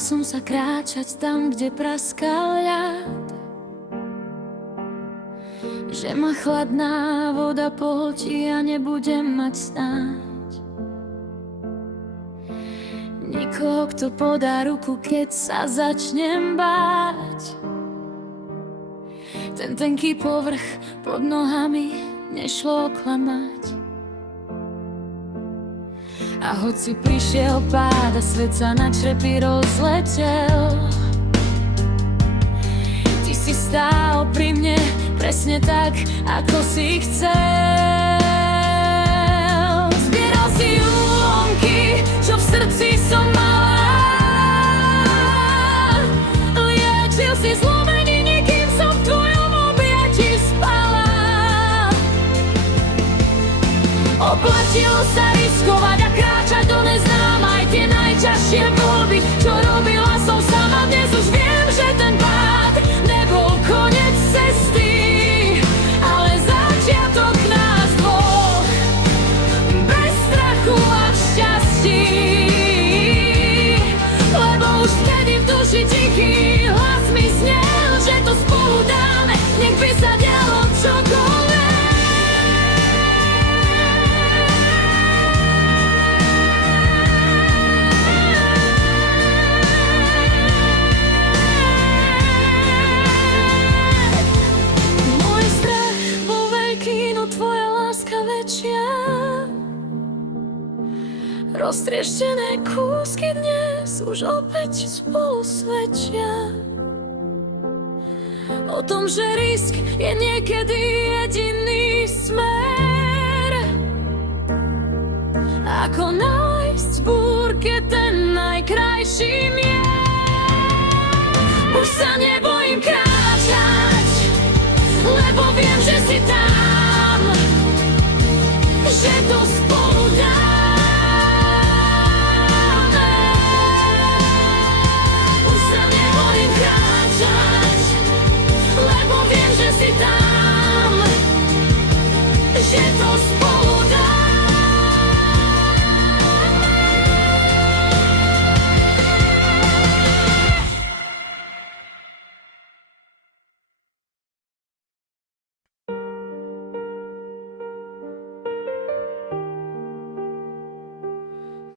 som sa kráčať tam, kde praskal ľad, že ma chladná voda pohltí a nebudem mať snáď nikoho, kto podá ruku, keď sa začnem báť. Ten tenký povrch pod nohami nešlo oklamať. A hoci prišiel pád a svet sa na črepy rozletel, ty si stál pri mne presne tak, ako si chcel. Zbieral si úlomky, čo v srdci som mala, liečil si zlomeniny, kým som v tvojom objatí spala. Oplatilo sa riskovať a kráčať do neznáma, aj tie najťažšie voľby, čo robila som sama. Dnes už viem, že ten pád nebol koniec cesty, ale začiatok nás dvoch, bez strachu a v šťastí. Lebo už vtedy v duši tichý hlas mi znel, že to spolu dáme, nech by sa dialo čokoľvek. Roztrieštené kúsky dnes už opäť spolu svedčia o tom, že risk je niekedy jediný smer. Ako nájsť v búrke ten najkrajší mier. Už sa nebojím kráčať, lebo viem, že si tam, že to